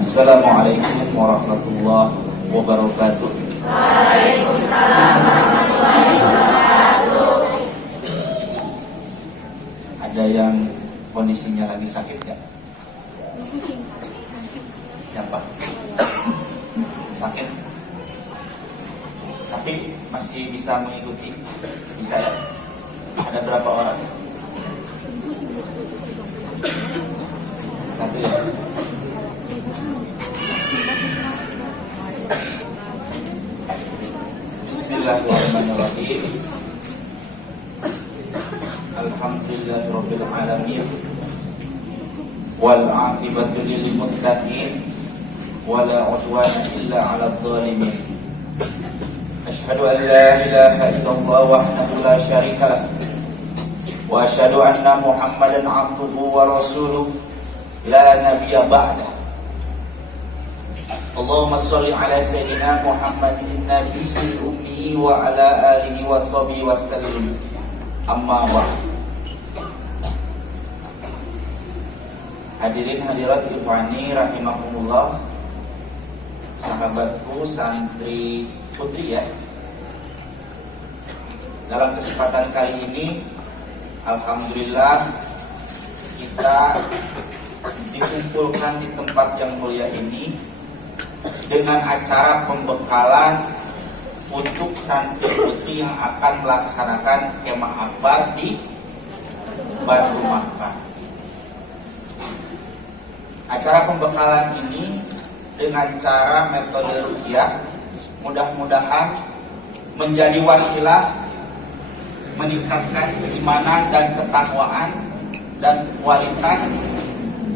Assalamualaikum warahmatullahi wabarakatuh. Waalaikumsalam warahmatullahi wabarakatuh. Ada yang kondisinya lagi sakit nggak? Siapa? Sakit? Tapi masih bisa mengikuti? Bisa ya? Ada berapa orang? Satu ya? Bismillahirrahmanirrahim. Alhamdulillahirabbil alamin. Wal 'aqibatu lil muttaqin wala 'udwana illa 'alal zalimin. Asyhadu an la ilaha illallah wahdahu la syarika lah. Wa asyhadu anna Muhammadan 'abduhu wa rasuluh la nabiyya ba'dah. Allahumma sholli ala sayyidina Muhammadin nabiyil ummi wa ala alihi wa sahbihi wa sallim. Amma ba'd. Hadirin hadirat ikhwani rahimakumullah, sahabatku santri putri ya. Dalam kesempatan kali ini alhamdulillah kita dikumpulkan di tempat yang mulia ini dengan acara pembekalan untuk santri putri yang akan melaksanakan kemah akbar di Batu Makkah. Acara pembekalan ini dengan cara metode ruqyah mudah-mudahan menjadi wasilah meningkatkan keimanan dan ketakwaan dan kualitas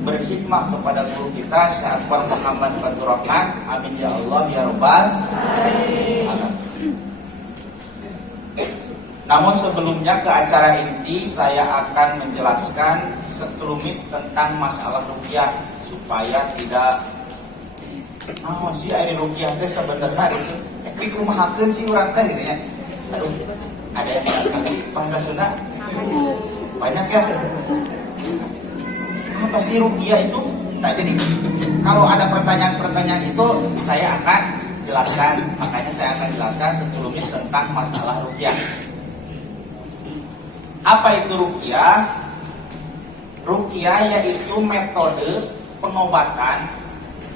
berkhidmah kepada guru kita Syekh Akbar Muhammad Fatur Rahman. Amin ya Allah ya Rabbal alamin. Namun sebelumnya ke acara inti saya akan menjelaskan sekelumit tentang masalah ruqyah supaya tidak sih ini ruqyah teh sebenarnya itu di kumahakeun sih urang teh gitu ya. Aduh, ada yang ngerti bangsa Sunda? Banyak ya. Apa sih ruqyah itu? Nah, jadi kalau ada pertanyaan-pertanyaan itu saya akan jelaskan. Makanya saya akan jelaskan sebelumnya tentang masalah ruqyah. Apa itu ruqyah? Ruqyah yaitu metode pengobatan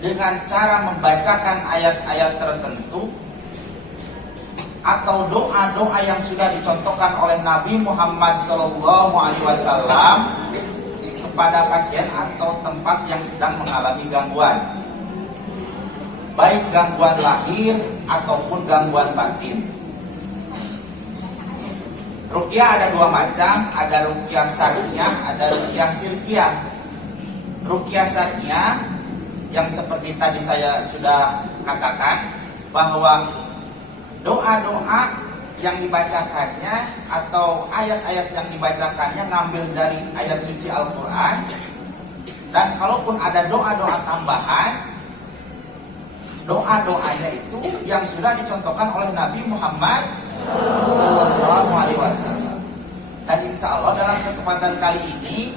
dengan cara membacakan ayat-ayat tertentu atau doa-doa yang sudah dicontohkan oleh Nabi Muhammad SAW pada pasien atau tempat yang sedang mengalami gangguan, baik gangguan lahir ataupun gangguan batin. Ruqyah ada dua macam, ada ruqyah syar'iyah, ada ruqyah silfiyah. Ruqyah syar'iyah yang seperti tadi saya sudah katakan bahwa doa-doa yang dibacakannya atau ayat-ayat yang dibacakannya ngambil dari ayat suci Al-Quran. Dan kalaupun ada doa-doa tambahan, doa-doanya itu yang sudah dicontohkan oleh Nabi Muhammad SAW. Dan insya Allah dalam kesempatan kali ini,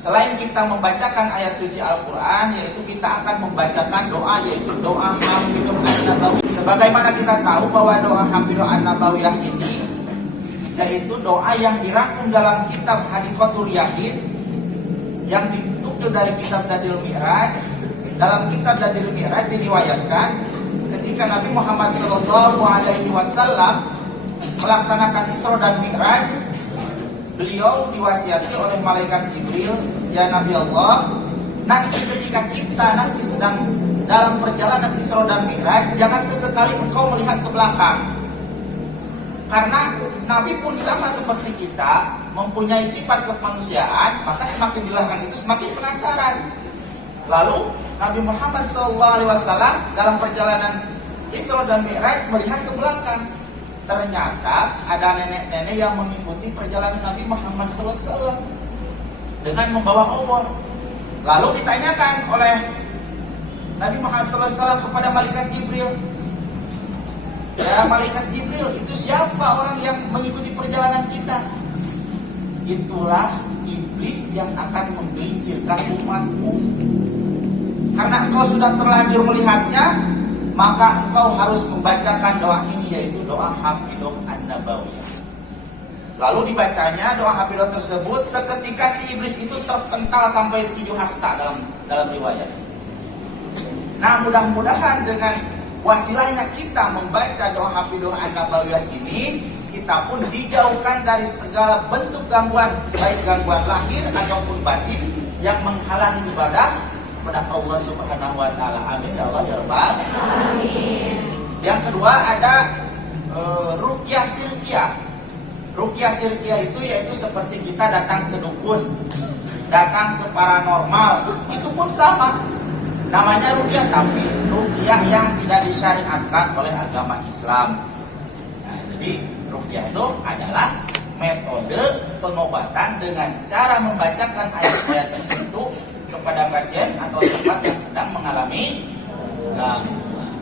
selain kita membacakan ayat suci Al-Quran, yaitu kita akan membacakan doa, yaitu doa Hamiduh An-Nabawi. Sebagaimana kita tahu bahwa doa Hamiduh An-Nabawiyah ini yaitu doa yang dirangkum dalam kitab Hadikatul Yaqin yang dinukil dari kitab Dadil Mi'raj. Dalam kitab Dadil Mi'raj diriwayatkan ketika Nabi Muhammad SAW melaksanakan Isra dan Mi'raj, beliau diwasiati oleh malaikat Jibril, ya Nabi Allah, nanti ketika kita nanti sedang dalam perjalanan Isra dan Mi'raj, jangan sesekali engkau melihat ke belakang. Karena Nabi pun sama seperti kita, mempunyai sifat kemanusiaan, maka semakin di belakang itu semakin penasaran. Lalu Nabi Muhammad SAW dalam perjalanan Isra dan Mi'raj melihat ke belakang. Ternyata ada nenek-nenek yang mengikuti perjalanan Nabi Muhammad SAW dengan membawa obor. Lalu ditanyakan oleh Nabi Muhammad SAW kepada malaikat Jibril, ya malaikat Jibril, itu siapa orang yang mengikuti perjalanan kita? Itulah iblis yang akan menggelincirkan umatmu. Karena engkau sudah terlanjur melihatnya, maka engkau harus membacakan doa ini, yaitu doa Hafidhah An-Nabawiyah. Lalu dibacanya doa Hafidhah tersebut seketika si iblis itu terpental sampai 7 hasta dalam riwayat. Nah, mudah-mudahan dengan wasilahnya kita membaca doa Hafidhah An-Nabawiyah ini, kita pun dijauhkan dari segala bentuk gangguan, baik gangguan lahir ataupun batin yang menghalangi ibadah kepada Allah Subhanahu wa taala. Amin ya Allah ya Rabbal alamin. Yang kedua ada ruqyah sirqiyah. Ruqyah sirqiyah itu yaitu seperti kita datang ke dukun, datang ke paranormal, itu pun sama. Namanya ruqyah, tapi ruqyah yang tidak disyariatkan oleh agama Islam. Nah, jadi ruqyah itu adalah metode pengobatan dengan cara membacakan ayat-ayat tertentu kepada pasien atau tempat yang sedang mengalami gangguan.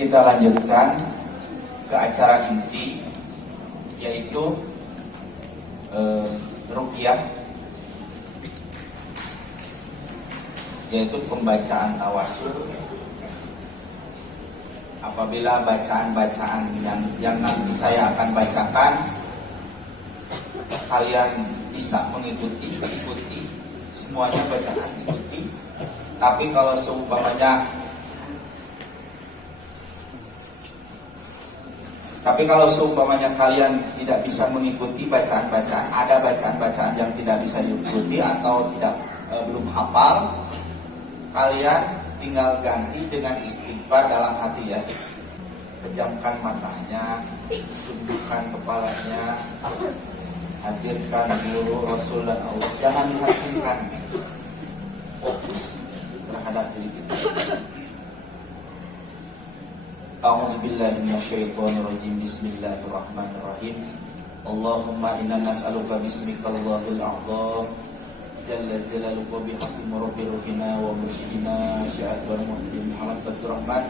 Kita lanjutkan ke acara inti, yaitu ruqyah, yaitu pembacaan tawasul. Apabila bacaan-bacaan yang nanti saya akan bacakan, kalian bisa ikuti semuanya, bacaan ikuti. Tapi kalau seumpamanya kalian tidak bisa mengikuti bacaan-bacaan, ada bacaan-bacaan yang tidak bisa diikuti atau belum hafal, kalian tinggal ganti dengan istighfar dalam hati ya. Pejamkan matanya, tundukkan kepalanya, hadirkan guru, Rasul dan Allah. Jangan dihadirkan, fokus terhadap diri kita. A'udzubillahi minasyaitonirrajim. Bismillahirrahmanirrahim. Allahumma inna nas'aluka bismikallahil a'zam jalla jalaluka bihaqqi rabbi ruhina wa mursyidina syi'at wa muhdim halafatur rahman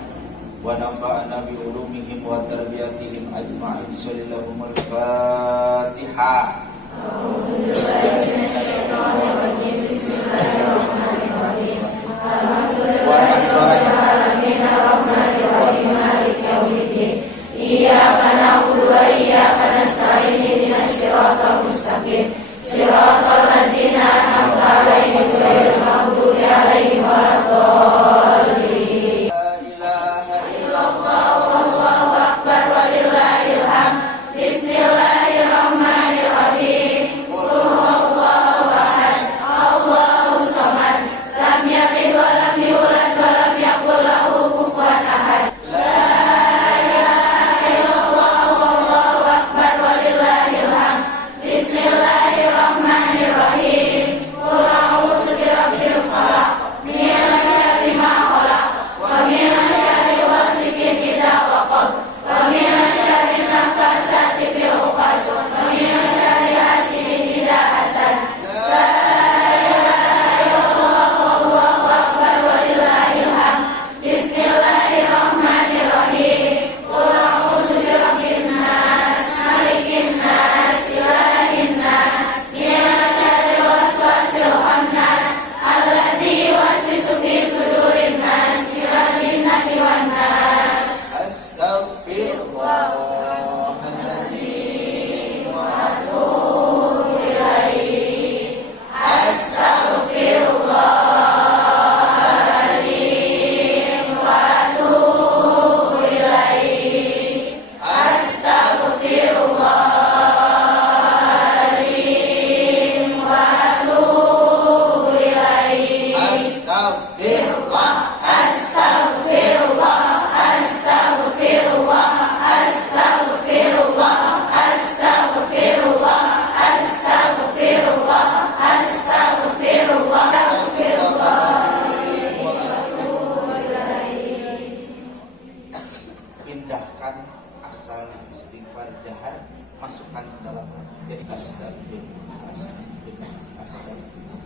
wa nafa'ana bi ulumihim wa tarbiyatihim ajma'in. Sallallahu al-Fatihah. Bismillahirrahmanirrahim. Alhamdulillah suaranya. Iyyaka na'budu wa iyyaka nasta'in ihdinas siratal mustaqim siratal ladzina an'amta 'alaihim ghairil maghdubi 'alaihim waladdallin. La ilaha illallah wallahu akbar walillahil hamd. Bismillahirrahmanirrahim. Qul huwallahu ahad, Allahus samad, lam yalid wa lam yulad wa lam yakul lahu kufuwan ahad.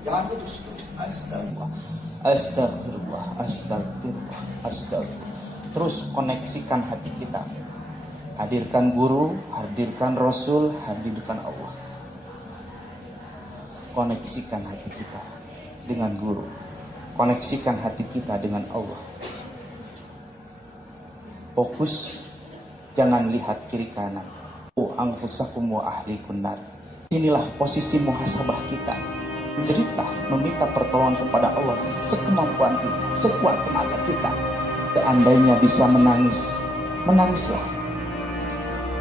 Jangan putus. Astagfirullah, astagfirullah, astagfirullah. Terus koneksikan hati kita. Hadirkan guru, hadirkan Rasul, hadirkan Allah. Koneksikan hati kita dengan guru. Koneksikan hati kita dengan Allah. Fokus, jangan lihat kiri kanan. Anfusakum wa ahlikum nar. Inilah posisi muhasabah kita. Cerita meminta pertolongan kepada Allah sekemampuan kita, sekuat tenaga kita. Seandainya bisa menangis, menangislah.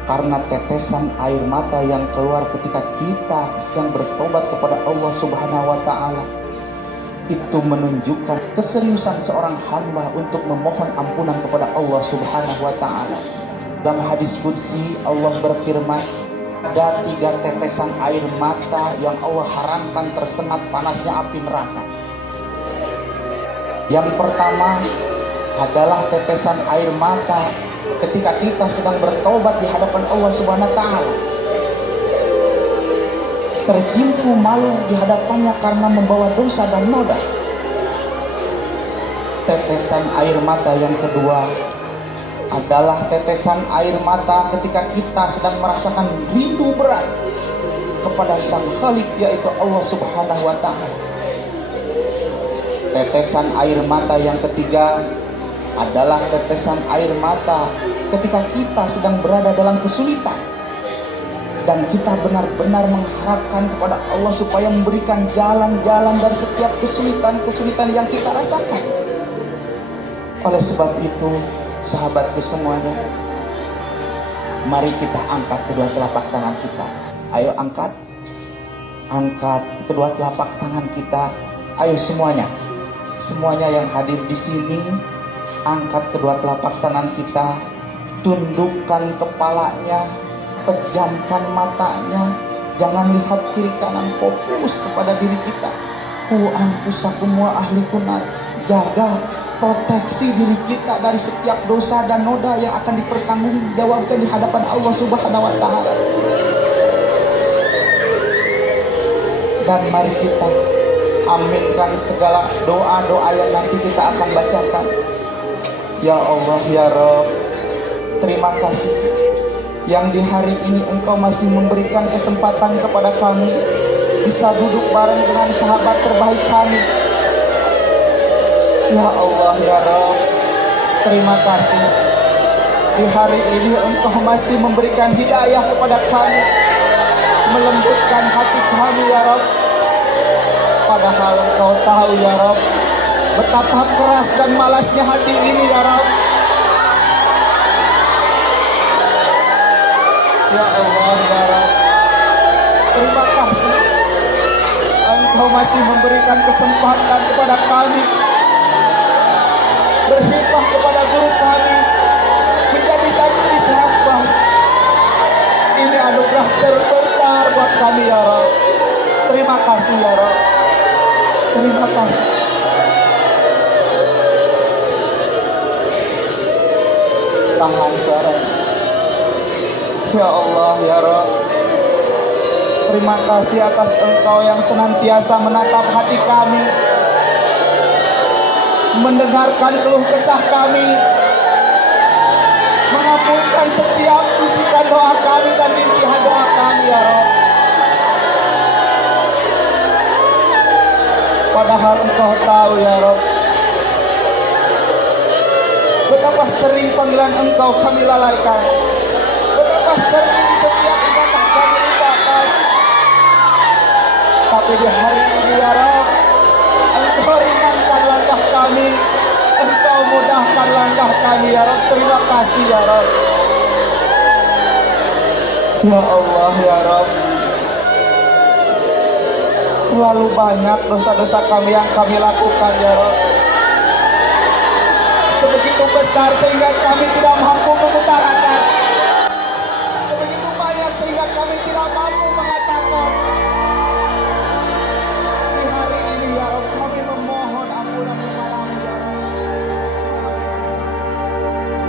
Karena tetesan air mata yang keluar ketika kita sedang bertobat kepada Allah Subhanahu wa Ta'ala, itu menunjukkan keseriusan seorang hamba untuk memohon ampunan kepada Allah Subhanahu wa Ta'ala. Dalam hadis qudsi Allah berfirman, ada 3 tetesan air mata yang Allah haramkan tersengat panasnya api neraka. Yang pertama adalah tetesan air mata ketika kita sedang bertobat di hadapan Allah Subhanahu wa Ta'ala. Tersimpu malu di hadapannya karena membawa dosa dan noda. Tetesan air mata yang kedua adalah tetesan air mata ketika kita sedang merasakan rindu berat kepada Sang Khalik, yaitu Allah Subhanahu wa Ta'ala. Tetesan air mata yang ketiga adalah tetesan air mata ketika kita sedang berada dalam kesulitan dan kita benar-benar mengharapkan kepada Allah supaya memberikan jalan-jalan dari setiap kesulitan-kesulitan yang kita rasakan. Oleh sebab itu, sahabatku semuanya, mari kita angkat kedua telapak tangan kita. Ayo angkat kedua telapak tangan kita. Ayo semuanya yang hadir di sini, angkat kedua telapak tangan kita, tundukkan kepalanya, pejamkan matanya, jangan lihat kiri kanan, fokus kepada diri kita. Anfusakum wa ahlikum nar. Jaga, proteksi diri kita dari setiap dosa dan noda yang akan dipertanggungjawabkan di hadapan Allah Subhanahu wa Ta'ala. Dan mari kita aminkan segala doa-doa yang nanti kita akan bacakan. Ya Allah, ya Rabb, terima kasih yang di hari ini Engkau masih memberikan kesempatan kepada kami bisa duduk bareng dengan sahabat terbaik kami. Ya Allah, ya Rabb, terima kasih di hari ini Engkau masih memberikan hidayah kepada kami, melembutkan hati kami, ya Rabb. Padahal Engkau tahu, ya Rabb, betapa keras dan malasnya hati ini, ya Rabb. Ya Allah, ya Rabb, terima kasih Engkau masih memberikan kesempatan kepada kami berhikmah kepada guru kami menjadi satu sahabat. Ini anugerah terbesar buat kami, ya Rabb. Terima kasih, ya Rabb. Terima kasih. Tahan suaranya. Ya Allah, ya Rabb, terima kasih atas Engkau yang senantiasa menatap hati kami, mendengarkan keluh kesah kami, mengabulkan setiap bisikan doa kami dan rintihan doa kami, ya Rabb. Padahal Engkau tahu, ya Rabb, betapa sering panggilan Engkau kami lalaikan, betapa sering setiap ibadah kami lupakan. Tapi di hari ini, ya Rabb, Engkau ringankan langkah kami, Engkau mudahkan langkah kami, ya Rabb. Terima kasih, ya Rabb. Ya Allah, ya Rabb, terlalu banyak dosa-dosa kami yang kami lakukan, ya Rabb. Sebegitu besar sehingga kami tidak mampu mengutarakan.